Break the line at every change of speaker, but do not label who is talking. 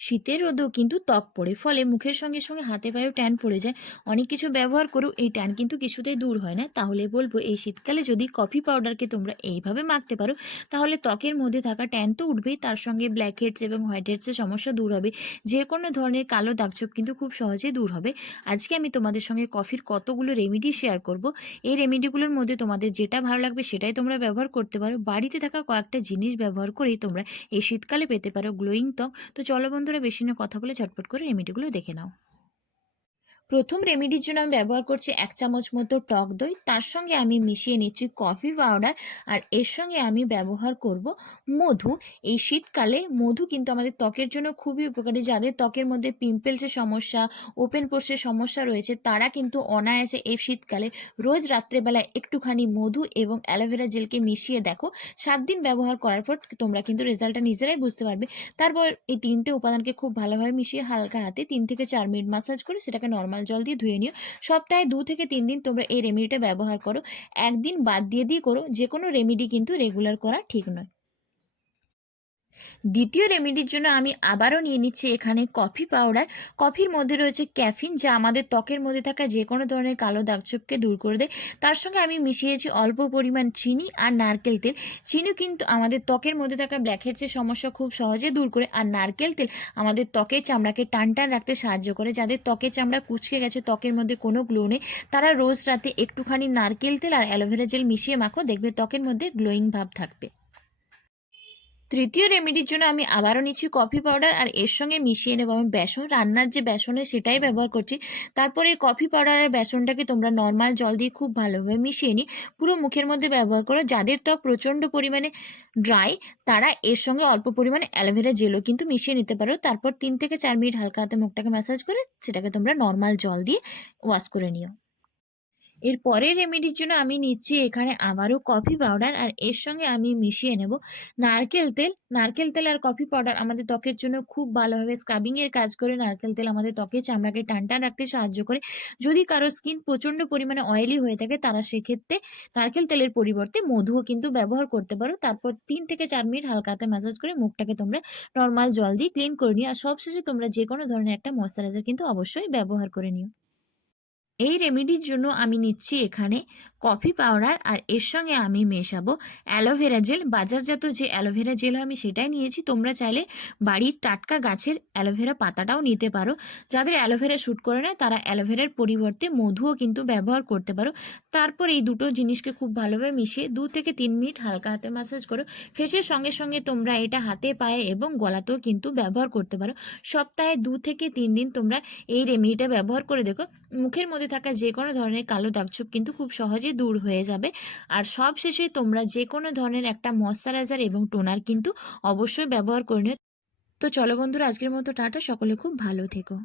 শীতের রোদেও কিন্তু ত্বক পড়ে, ফলে মুখের সঙ্গে সঙ্গে হাতে পায়েও ট্যান পড়ে যায়। অনেক কিছু ব্যবহার করেও এই ট্যান কিন্তু কিছুতেই দূর হয় না। তাহলে বলব, এই শীতকালে যদি কফি পাউডারকে তোমরা এইভাবে মাখতে পারো, তাহলে ত্বকের মধ্যে থাকা ট্যান তো উঠবেই। তার সঙ্গে ব্ল্যাক হেডস এবং হোয়াইট হেডসের সমস্যা দূর হবে। যে কোনো ধরনের কালো দাগছোপ কিন্তু খুব সহজেই দূর হবে। আজকে আমি তোমাদের সঙ্গে কফির কতগুলো রেমেডি শেয়ার করব। এই রেমেডিগুলোর মধ্যে তোমাদের যেটা ভালো লাগবে সেটাই তোমরা ব্যবহার করতে পারো। বাড়িতে থাকা কয়েকটা জিনিস ব্যবহার করেই তোমরা এই শীতকালে পেতে পারো গ্লোয়িং ত্বক। তো চলো বন্ধুরা বেশি না কথা বলে ঝটপট করে রেমেডিগুলো দেখে নাও। প্রথম রেমেডির জন্য আমি ব্যবহার করছি এক চামচ মতো টক দই। তার সঙ্গে আমি মিশিয়ে নিচ্ছি কফি পাউডার আর এর সঙ্গে আমি ব্যবহার করব মধু। এই শীতকালে মধু কিন্তু আমাদের ত্বকের জন্য খুবই উপকারী। যাদের ত্বকের মধ্যে পিম্পলসের সমস্যা ওপেন পোর্সের সমস্যা রয়েছে, তারা কিন্তু অনায়াসে এই শীতকালে রোজ রাত্রেবেলায় একটুখানি মধু এবং অ্যালোভেরা জেলকে মিশিয়ে দেখো। সাত দিন ব্যবহার করার পর তোমরা কিন্তু রেজাল্টটা নিজেরাই বুঝতে পারবে। তারপর এই তিনটে উপাদানকে খুব ভালোভাবে মিশিয়ে হালকা হাতে তিন থেকে চার মিনিট মাসাজ করে সেটাকে নর্মাল জল দিয়ে ধুয়ে নিও। সপ্তাহে দু থেকে তিন দিন তোমরা এই রেমেডিটা ব্যবহার করো। একদিন বাদ দিয়ে দিয়ে করো। যে কোনো রেমেডি কিন্তু রেগুলার করা ঠিক নয়। দ্বিতীয় রেমেডির জন্য আমি আবারও নিয়ে নিচ্ছি এখানে কফি পাউডার কফির মধ্যে রয়েছে ক্যাফিন যা আমাদের ত্বকের মধ্যে থাকা যে কোনো ধরনের কালো দাগছোপকে দূর করে দেয়। তার সঙ্গে আমি মিশিয়েছি অল্প পরিমাণ চিনি আর নারকেল তেল। চিনি কিন্তু আমাদের ত্বকের মধ্যে থাকা ব্ল্যাকহেডসের সমস্যা খুব সহজে দূর করে। আর নারকেল তেল আমাদের ত্বকের চামড়াকে টান টান রাখতে সাহায্য করে, যাদের ত্বকের চামড়া কুচকে গেছে, ত্বকের মধ্যে কোনো গ্লো নেই। তারা রোজ রাতে একটুখানি নারকেল তেল আর অ্যালোভেরা জেল মিশিয়ে মাখো, দেখবে ত্বকের মধ্যে গ্লোয়িং ভাব থাকবে। তৃতীয় রেমেডির জন্য আমি আবারও নিচ্ছি কফি পাউডার আর এর সঙ্গে মিশিয়ে নেব আমি বেসন। রান্নার যে বেসন সেটাই ব্যবহার করছি। তারপরে এই কফি পাউডার আর বেসনটাকে তোমরা নর্মাল জল দিয়ে খুব ভালোভাবে মিশিয়ে নিই পুরো মুখের মধ্যে ব্যবহার করো। যাদের ত্বক প্রচণ্ড পরিমাণে ড্রাই তারা এর সঙ্গে অল্প পরিমাণে অ্যালোভেরা জেলও কিন্তু মিশিয়ে নিতে পারো। তারপর তিন থেকে চার মিনিট হালকা হাতে মুখটাকে ম্যাসাজ করে সেটাকে তোমরা নর্মাল জল দিয়ে ওয়াশ করে নিও। এর পরের রেমেডির জন্য আমি নিচ্ছি এখানে আবারও কফি পাউডার আর এর সঙ্গে আমি মিশিয়ে নেব নারকেল তেল। নারকেল তেল আর কফি পাউডার আমাদের ত্বকের জন্য খুব ভালোভাবে স্ক্রাবিংয়ের কাজ করে। নারকেল তেল আমাদের ত্বকে চামড়াকে টান টান রাখতে সাহায্য করে। যদি কারও স্কিন প্রচণ্ড পরিমাণে অয়েলি হয়ে থাকে তারা সেক্ষেত্রে নারকেল তেলের পরিবর্তে মধুও কিন্তু ব্যবহার করতে পারো। তারপর তিন থেকে চার মিনিট হালকাতে ম্যাসাজ করে মুখটাকে তোমরা নর্মাল জল দিয়ে ক্লিন করে নিও। আর সবশেষে তোমরা যে কোনো ধরনের একটা ময়শ্চারাইজার কিন্তু অবশ্যই ব্যবহার করে নিও। এই রেমেডির জন্য আমি নিচ্ছি এখানে কফি পাউডার আর এর সঙ্গে আমি মেশাবো অ্যালোভেরা জেল বাজারজাত যে অ্যালোভেরা জেল আমি সেটাই নিয়েছি। তোমরা চাইলে বাড়ির টাটকা গাছের অ্যালোভেরা পাতাটাও নিতে পারো। যাদের অ্যালোভেরা শ্যুট করে না, তারা অ্যালোভেরার পরিবর্তে মধুও কিন্তু ব্যবহার করতে পারো। তারপর এই দুটো জিনিসকে খুব ভালোভাবে মিশিয়ে দু থেকে তিন মিনিট হালকা হাতে ম্যাসাজ করো। ফেসের সঙ্গে সঙ্গে তোমরা এটা হাতে, পায়ে এবং গলাতেও কিন্তু ব্যবহার করতে পারো। সপ্তাহে দু থেকে তিন দিন তোমরা এই রেমেডিটা ব্যবহার করে দেখো। মুখের মধ্যে থাকা যে কোনো ধরনের কালো দাগছোপ কিন্তু খুব সহজে দূর হয়ে যাবে। আর সব শেষে তোমরা যে কোনো ধরনের একটা ময়শ্চারাইজার এবং টোনার কিন্তু অবশ্যই ব্যবহার করে নিও। তো চলো বন্ধুরা, আজকের মতো টাটা। সকলে খুব ভালো থেকো।